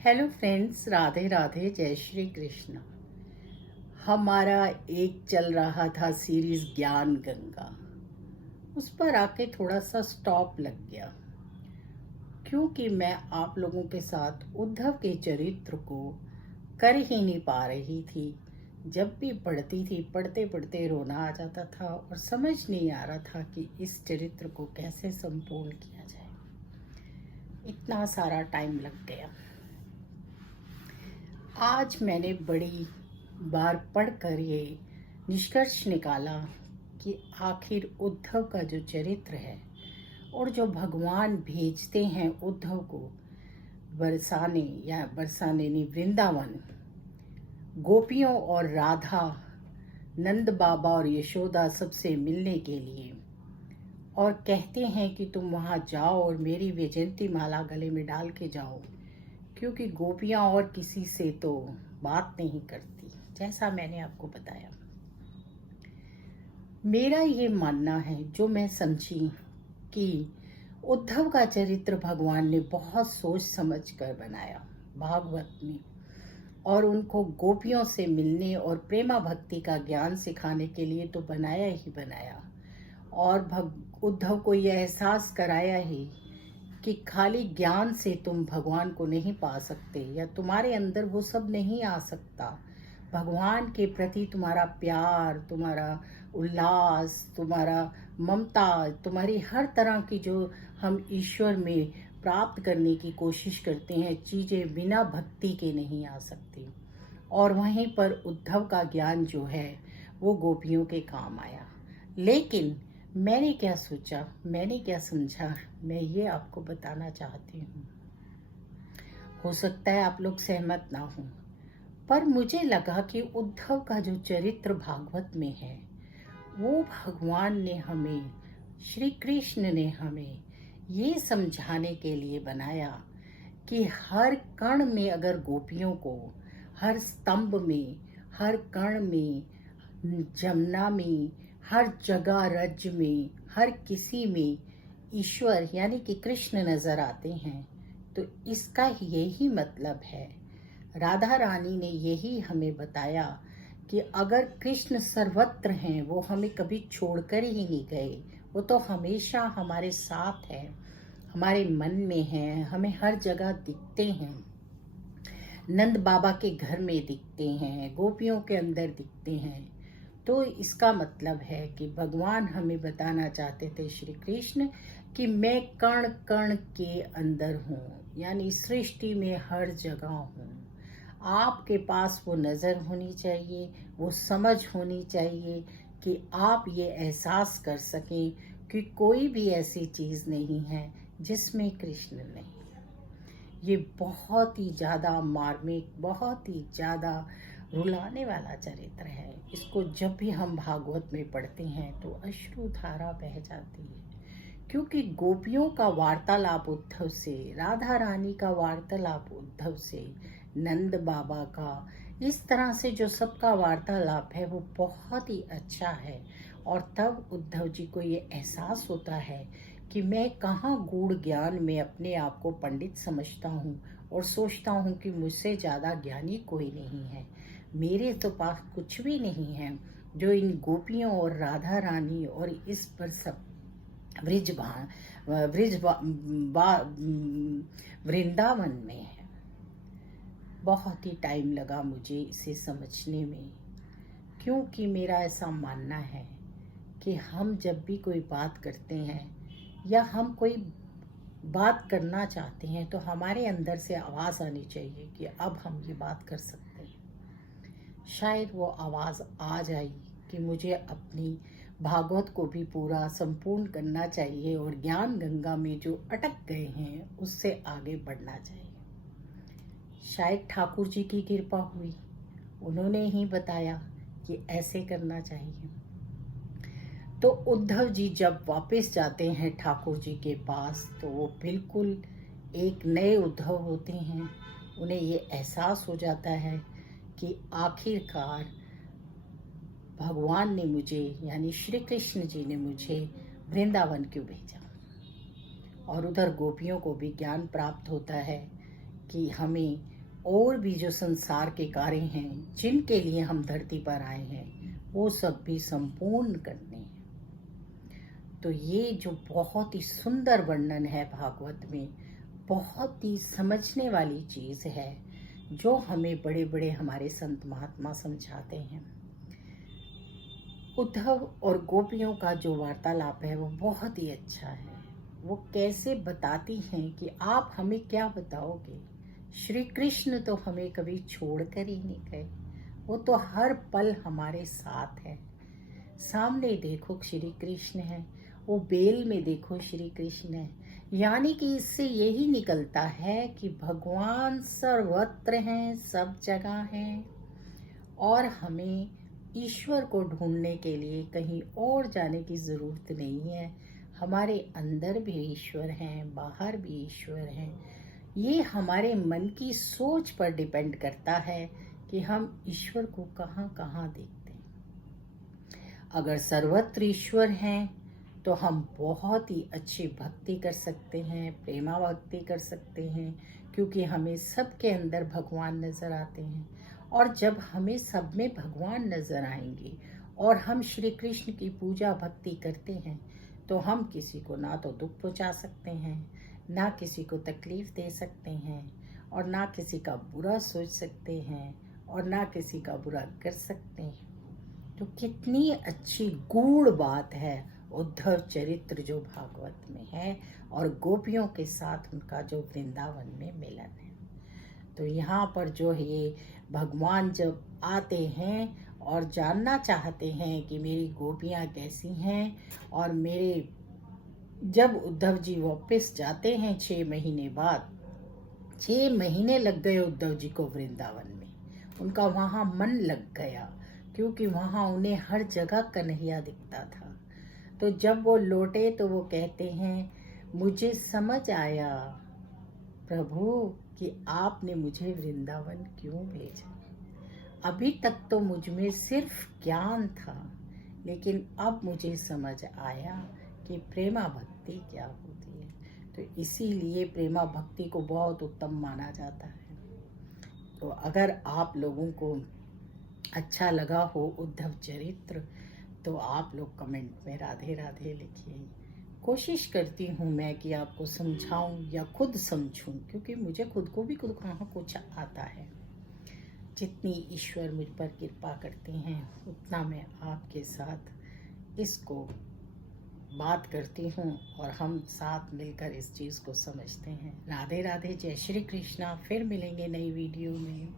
Hello friends, Radhe Radhe, जय श्री कृष्ण। हमारा एक चल रहा था सीरीज ज्ञान गंगा। उस पर आके थोड़ा सा स्टॉप लग गया, क्योंकि मैं आप लोगों के साथ उद्धव के चरित्र को कर ही नहीं पा रही थी। जब भी पढ़ती थी, पढ़ते पढ़ते रोना आ जाता था और समझ नहीं आ रहा था कि इस चरित्र को कैसे संपूर्ण किया जाए। इतना सारा टाइम लग गया। आज मैंने बड़ी बार पढ़कर ये निष्कर्ष निकाला कि आखिर उद्धव का जो चरित्र है और जो भगवान भेजते हैं उद्धव को बरसाने नहीं, वृंदावन, गोपियों और राधा, नंद बाबा और यशोदा सबसे मिलने के लिए, और कहते हैं कि तुम वहाँ जाओ और मेरी वैजयंती माला गले में डाल के जाओ, क्योंकि गोपियाँ और किसी से तो बात नहीं करती, जैसा मैंने आपको बताया। मेरा ये मानना है, जो मैं समझी, कि उद्धव का चरित्र भगवान ने बहुत सोच समझ कर बनाया भागवत में, और उनको गोपियों से मिलने और प्रेमा भक्ति का ज्ञान सिखाने के लिए तो बनाया ही बनाया, और उद्धव को यह एहसास कराया ही कि खाली ज्ञान से तुम भगवान को नहीं पा सकते, या तुम्हारे अंदर वो सब नहीं आ सकता। भगवान के प्रति तुम्हारा प्यार, तुम्हारा उल्लास, तुम्हारा ममता, तुम्हारी हर तरह की जो हम ईश्वर में प्राप्त करने की कोशिश करते हैं चीज़ें, बिना भक्ति के नहीं आ सकती। और वहीं पर उद्धव का ज्ञान जो है वो गोपियों के काम आया। लेकिन मैंने क्या सोचा, मैंने क्या समझा, मैं ये आपको बताना चाहती हूँ। हो सकता है आप लोग सहमत ना हो, पर मुझे लगा कि उद्धव का जो चरित्र भागवत में है वो भगवान ने हमें, श्री कृष्ण ने हमें ये समझाने के लिए बनाया कि हर कण में, अगर गोपियों को हर स्तंभ में, हर कण में, जमुना में, हर जगह, रज में, हर किसी में ईश्वर यानी कि कृष्ण नजर आते हैं, तो इसका यही मतलब है। राधा रानी ने यही हमें बताया कि अगर कृष्ण सर्वत्र हैं, वो हमें कभी छोड़कर ही नहीं गए, वो तो हमेशा हमारे साथ है, हमारे मन में है, हमें हर जगह दिखते हैं। नंद बाबा के घर में दिखते हैं, गोपियों के अंदर दिखते हैं। तो इसका मतलब है कि भगवान हमें बताना चाहते थे, श्री कृष्ण, कि मैं कण कण के अंदर हूँ, यानी सृष्टि में हर जगह हूँ। आपके पास वो नज़र होनी चाहिए, वो समझ होनी चाहिए कि आप ये एहसास कर सकें कि कोई भी ऐसी चीज़ नहीं है जिसमें कृष्ण नहीं। ये बहुत ही ज़्यादा मार्मिक, बहुत ही ज़्यादा रुलाने वाला चरित्र है। इसको जब भी हम भागवत में पढ़ते हैं तो अश्रुधारा बह जाती है, क्योंकि गोपियों का वार्तालाप उद्धव से, राधा रानी का वार्तालाप उद्धव से, नंद बाबा का, इस तरह से जो सबका वार्तालाप है वो बहुत ही अच्छा है। और तब उद्धव जी को ये एहसास होता है कि मैं कहाँ गूढ़ ज्ञान में अपने आप को पंडित समझता हूँ और सोचता हूँ कि मुझसे ज़्यादा ज्ञानी कोई नहीं है, मेरे तो पास कुछ भी नहीं है जो इन गोपियों और राधा रानी और इस पर सब वृंदावन में है। बहुत ही टाइम लगा मुझे इसे समझने में, क्योंकि मेरा ऐसा मानना है कि हम जब भी कोई बात करते हैं या हम कोई बात करना चाहते हैं तो हमारे अंदर से आवाज़ आनी चाहिए कि अब हम ये बात कर सकते हैं। शायद वो आवाज़ आ जाए कि मुझे अपनी भागवत को भी पूरा संपूर्ण करना चाहिए और ज्ञान गंगा में जो अटक गए हैं उससे आगे बढ़ना चाहिए। शायद ठाकुर जी की कृपा हुई, उन्होंने ही बताया कि ऐसे करना चाहिए। तो उद्धव जी जब वापस जाते हैं ठाकुर जी के पास तो वो बिल्कुल एक नए उद्धव होते हैं। उन्हें ये एहसास हो जाता है कि आखिरकार भगवान ने मुझे, यानी श्री कृष्ण जी ने मुझे वृंदावन क्यों भेजा। और उधर गोपियों को भी ज्ञान प्राप्त होता है कि हमें और भी जो संसार के कार्य हैं जिनके लिए हम धरती पर आए हैं वो सब भी संपूर्ण करने हैं। तो ये जो बहुत ही सुंदर वर्णन है भागवत में, बहुत ही समझने वाली चीज़ है जो हमें बड़े बड़े हमारे संत महात्मा समझाते हैं। उद्धव और गोपियों का जो वार्तालाप है वो बहुत ही अच्छा है। वो कैसे बताती हैं कि आप हमें क्या बताओगे, श्री कृष्ण तो हमें कभी छोड़कर ही नहीं गए, वो तो हर पल हमारे साथ है। सामने देखो श्री कृष्ण है, वो बेल में देखो श्री कृष्ण है। यानी कि इससे यही निकलता है कि भगवान सर्वत्र हैं, सब जगह हैं, और हमें ईश्वर को ढूंढने के लिए कहीं और जाने की ज़रूरत नहीं है। हमारे अंदर भी ईश्वर हैं, बाहर भी ईश्वर हैं। ये हमारे मन की सोच पर डिपेंड करता है कि हम ईश्वर को कहाँ कहाँ देखते हैं। अगर सर्वत्र ईश्वर हैं तो हम बहुत ही अच्छी भक्ति कर सकते हैं, प्रेमा भक्ति कर सकते हैं, क्योंकि हमें सबके अंदर भगवान नज़र आते हैं। और जब हमें सब में भगवान नज़र आएंगे और हम श्री कृष्ण की पूजा भक्ति करते हैं तो हम किसी को ना तो दुख पहुंचा सकते हैं, ना किसी को तकलीफ़ दे सकते हैं, और ना किसी का बुरा सोच सकते हैं, और ना किसी का बुरा कर सकते हैं। तो कितनी अच्छी गूढ़ बात है उद्धव चरित्र जो भागवत में है, और गोपियों के साथ उनका जो वृंदावन में मिलन है। तो यहाँ पर जो है ये भगवान जब आते हैं और जानना चाहते हैं कि मेरी गोपियाँ कैसी हैं, और मेरे जब उद्धव जी वापस जाते हैं 6 महीने बाद, 6 महीने लग गए उद्धव जी को वृंदावन में, उनका वहाँ मन लग गया, क्योंकि वहाँ उन्हें हर जगह कन्हैया दिखता था। तो जब वो लौटे तो वो कहते हैं, मुझे समझ आया प्रभु कि आपने मुझे वृंदावन क्यों भेजा। अभी तक तो मुझ में सिर्फ ज्ञान था, लेकिन अब मुझे समझ आया कि प्रेमा भक्ति क्या होती है। तो इसीलिए प्रेमा भक्ति को बहुत उत्तम माना जाता है। तो अगर आप लोगों को अच्छा लगा हो उद्धव चरित्र तो आप लोग कमेंट में राधे राधे लिखिए। कोशिश करती हूँ मैं कि आपको समझाऊँ या खुद समझूँ, क्योंकि मुझे खुद को भी खुद कहाँ कुछ आता है। जितनी ईश्वर मुझ पर कृपा करते हैं उतना मैं आपके साथ इसको बात करती हूँ, और हम साथ मिलकर इस चीज़ को समझते हैं। राधे राधे, जय श्री कृष्णा। फिर मिलेंगे नई वीडियो में।